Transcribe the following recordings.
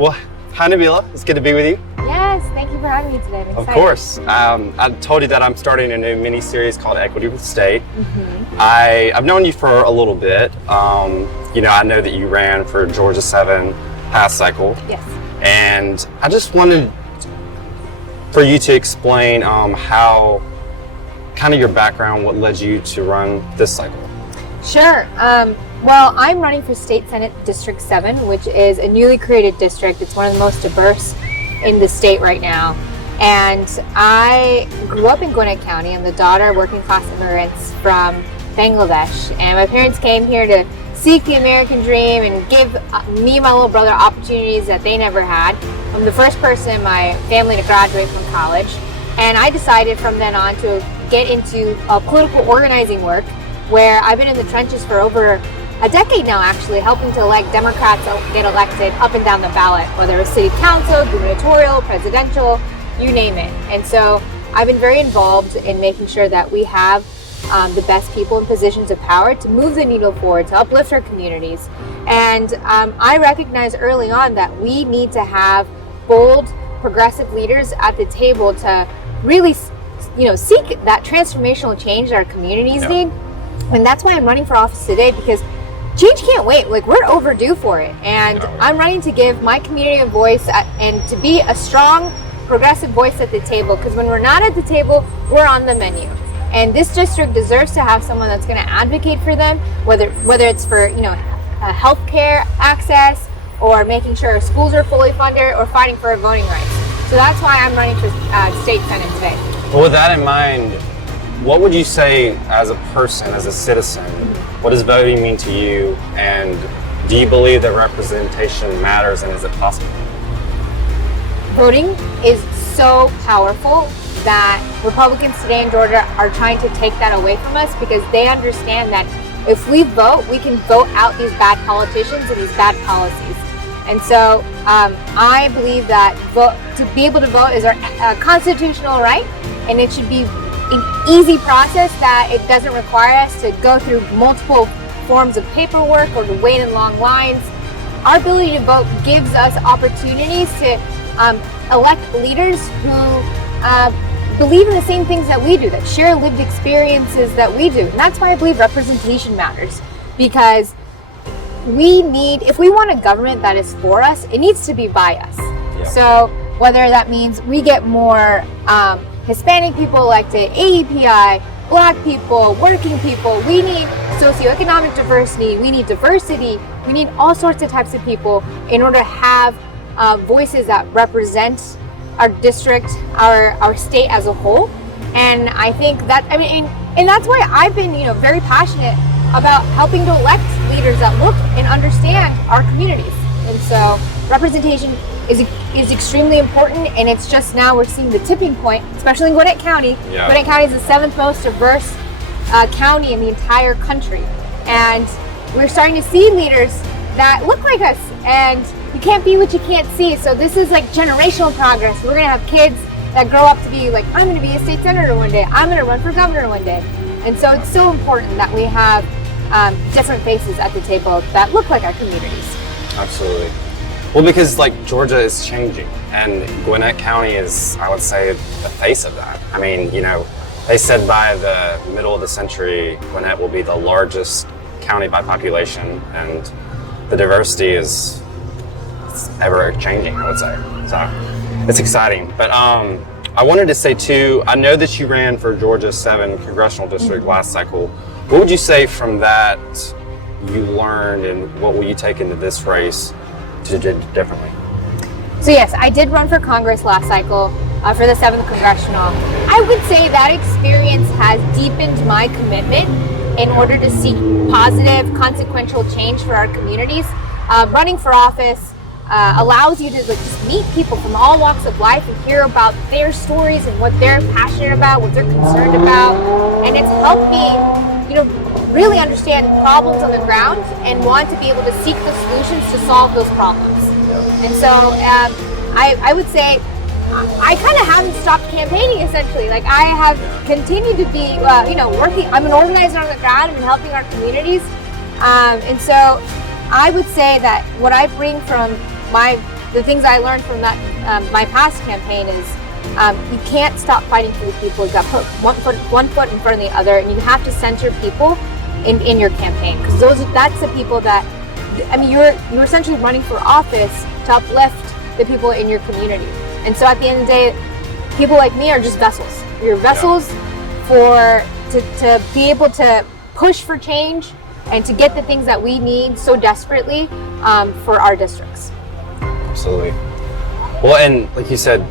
Well, hi Nabilah, it's good to be with you. Yes, thank you for having me today. Of course. I told you that I'm starting a new mini-series called Equity with State. I've known you for a little bit. I know that you ran for Georgia 7 past cycle. Yes. And I just wanted for you to explain how, kind of your background, what led you to run this cycle. Sure. Well, I'm running for State Senate District 7, which is a newly created district. It's one of the most diverse in the state right now. And I grew up in Gwinnett County. I'm the daughter of working class immigrants from Bangladesh. And my parents came here to seek the American dream and give me and my little brother opportunities that they never had. I'm the first person in my family to graduate from college. And I decided from then on to get into political organizing work, where I've been in the trenches for over a decade now, actually, helping to elect Democrats get elected up and down the ballot, whether it's city council, gubernatorial, presidential, you name it. And so I've been very involved in making sure that we have the best people in positions of power to move the needle forward, to uplift our communities. And I recognized early on that we need to have bold, progressive leaders at the table to really, seek that transformational change that our communities need. And that's why I'm running for office today, because change can't wait. Like, we're overdue for it. And I'm running to give my community a voice and to be a strong, progressive voice at the table, because when we're not at the table, we're on the menu. And this district deserves to have someone that's going to advocate for them, whether it's for, health care access, or making sure our schools are fully funded, or fighting for our voting rights. So that's why I'm running for State Senate today. Well, with that in mind, what would you say as a person, as a citizen, what does voting mean to you? And do you believe that representation matters, and is it possible? Voting is so powerful that Republicans today in Georgia are trying to take that away from us, because they understand that if we vote, we can vote out these bad politicians and these bad policies. And so I believe that to be able to vote is our constitutional right, and it should be an easy process that it doesn't require us to go through multiple forms of paperwork or to wait in long lines. Our ability to vote gives us opportunities to elect leaders who believe in the same things that we do, that share lived experiences that we do. And that's why I believe representation matters, because if we want a government that is for us, it needs to be by us. So whether that means we get more Hispanic people elected, AEPI, Black people, working people, we need socioeconomic diversity, we need diversity, we need all sorts of types of people in order to have voices that represent our district, our state as a whole. And I think that, and that's why I've been, very passionate about helping to elect leaders that look and understand our communities. And so representation is extremely important, and it's just now we're seeing the tipping point, especially in Gwinnett County. Gwinnett County is the 7th most diverse county in the entire country. And we're starting to see leaders that look like us, and you can't be what you can't see. So this is like generational progress. We're gonna have kids that grow up to be like, I'm gonna be a state senator one day, I'm gonna run for governor one day. And so it's so important that we have different faces at the table that look like our communities. Absolutely. Well, because Georgia is changing, and Gwinnett County is, I would say, the face of that. They said by the middle of the century, Gwinnett will be the largest county by population, and the diversity is ever changing, I would say. So it's exciting. But I wanted to say too, I know that you ran for Georgia 7 congressional district last cycle. What would you say from that you learned, and what will you take into this race to do differently? So yes, I did run for Congress last cycle for the 7th Congressional. I would say that experience has deepened my commitment in order to seek positive, consequential change for our communities. Running for office allows you to just meet people from all walks of life and hear about their stories and what they're passionate about, what they're concerned about. And it's helped me, really understand problems on the ground and want to be able to seek the solutions to solve those problems. And so I would say I kind of haven't stopped campaigning, essentially. I have continued to be, working. I'm an organizer on the ground and helping our communities. And so I would say that what I bring from my the things I learned from that my past campaign is you can't stop fighting for the people. You got to put one foot in front of the other, and you have to center people in your campaign, because that's the people that, I mean, you're essentially running for office to uplift the people in your community. And so at the end of the day, people like me are just vessels. You're vessels to be able to push for change and to get the things that we need so desperately for our districts. Absolutely. Well, and like you said,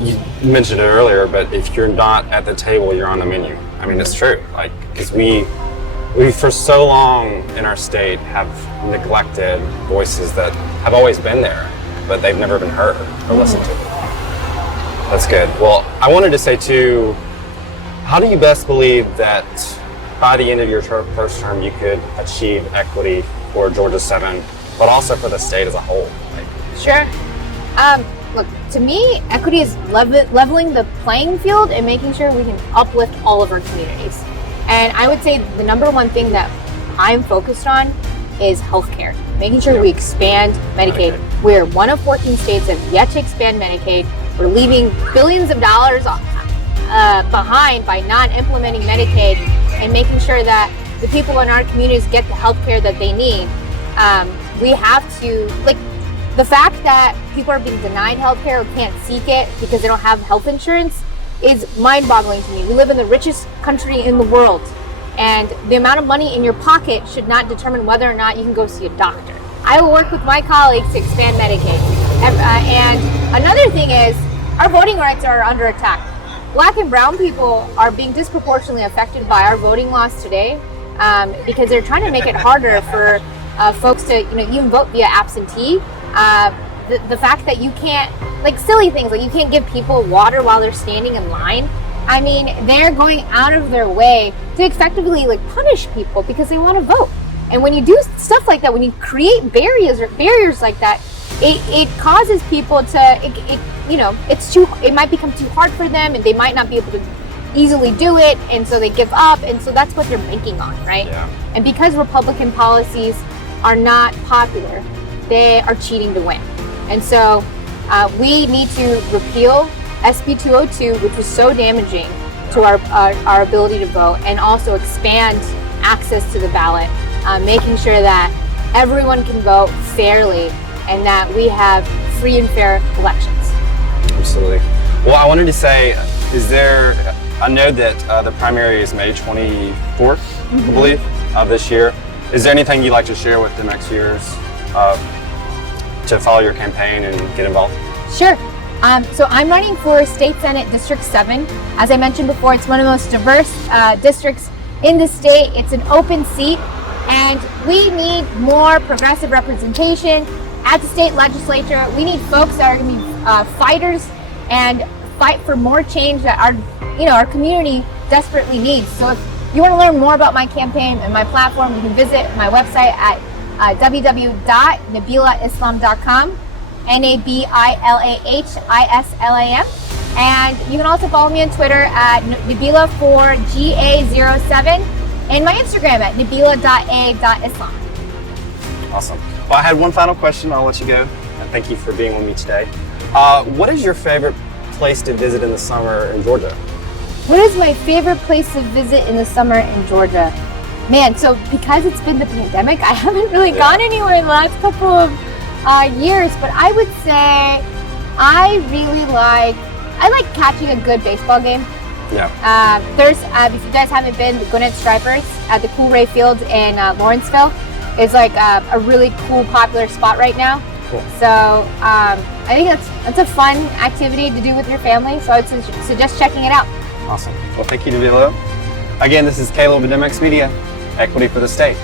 you mentioned it earlier, but if you're not at the table, you're on the menu. I mean, it's true. Like, because we for so long in our state have neglected voices that have always been there, but they've never been heard or listened to. That's good. Well, I wanted to say too, how do you best believe that by the end of your first term you could achieve equity for Georgia 7, but also for the state as a whole? Sure. Look, to me, equity is leveling the playing field and making sure we can uplift all of our communities. And I would say the number one thing that I'm focused on is healthcare. Making sure we expand Medicaid. We're one of 14 states that have yet to expand Medicaid. We're leaving billions of dollars behind by not implementing Medicaid and making sure that the people in our communities get the healthcare that they need. We have to, like, the fact that people are being denied healthcare or can't seek it because they don't have health insurance is mind-boggling to me. We live in the richest country in the world, and the amount of money in your pocket should not determine whether or not you can go see a doctor. I will work with my colleagues to expand Medicaid. And another thing is, our voting rights are under attack. Black and brown people are being disproportionately affected by our voting laws today because they're trying to make it harder for folks to, even vote via absentee. The fact that you can't, like silly things, like you can't give people water while they're standing in line. I mean, they're going out of their way to effectively punish people because they want to vote. And when you do stuff like that, when you create barriers like that, it causes people to, it might become too hard for them, and they might not be able to easily do it, and so they give up, and so that's what they're banking on, right? Yeah. And because Republican policies are not popular, they are cheating to win. And so we need to repeal SB 202, which was so damaging to our ability to vote, and also expand access to the ballot, making sure that everyone can vote fairly and that we have free and fair elections. Absolutely. Well, I wanted to say, I know that the primary is May 24th, I believe, of this year. Is there anything you'd like to share with the next years to follow your campaign and get involved? Sure. So I'm running for State Senate District 7. As I mentioned before, it's one of the most diverse districts in the state. It's an open seat, and we need more progressive representation at the state legislature. We need folks that are going to be fighters and fight for more change that our community desperately needs. So if you want to learn more about my campaign and my platform, you can visit my website at www.nabilahislam.com, NABILAHISLAM. And you can also follow me on Twitter at Nabila4GA07 and my Instagram at nabila.a.islam. Awesome. Well, I had one final question. I'll let you go. And thank you for being with me today. What is your favorite place to visit in the summer in Georgia? What is my favorite place to visit in the summer in Georgia? Man, so because it's been the pandemic, I haven't really gone anywhere in the last couple of years, but I would say I like catching a good baseball game. Yeah. There's, if you guys haven't been, the Gwinnett Stripers at the Cool Ray Field in Lawrenceville is a really cool, popular spot right now. Cool. So I think that's a fun activity to do with your family, so I would suggest checking it out. Awesome. Well, thank you, Nabilah. Again, this is Caleb with DemX Media, Equity for the State.